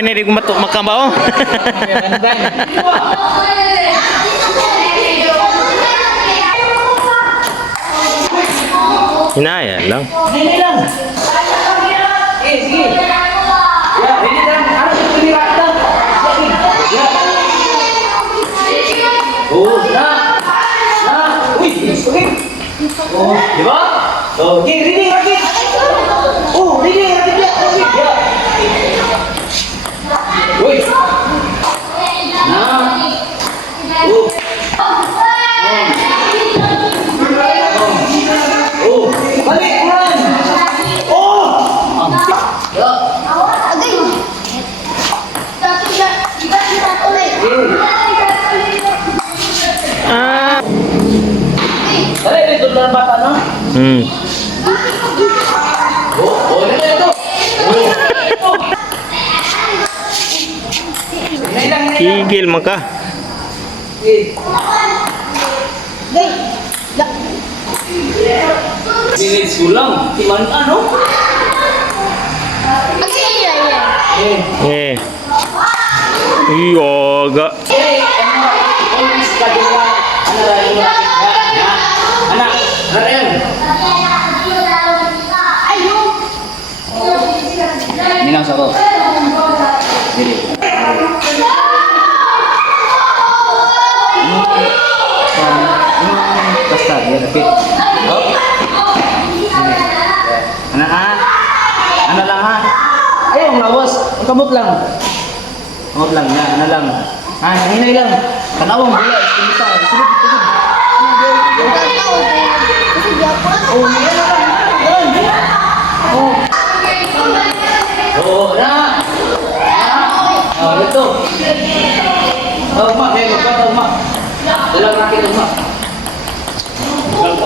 ini di makambao. Hinaya lang. Ini lang. Sige. Ya, ini lang. Harus dilihat lang. Ya. Oh, nah. Nah, wih, oke. Oh, di ba? Oke, ready lagi. Oh, ready lagi dia. Ya. Wih. Nah. Oh. Oh, balik pulang. Oh. Ya. Ah. Dali dito lang bata no? Oh, ini itu. Tigil maka. Bilis sulang, di mana ano? Iya agak. Anak, keren. Ini lang sabo. Basta ya, tapi. Anak Ano lang ha? Ayaw, lawas. Ang kamot lang. Kamot lang, na, ano lang. Hinay lang. Kanawang bula, istimita. Sunod. Oh, yan na lang. Oh, na. Oh, ito. Oh, ma, kayo magpata, ma. Dalang natin, ma. Oh,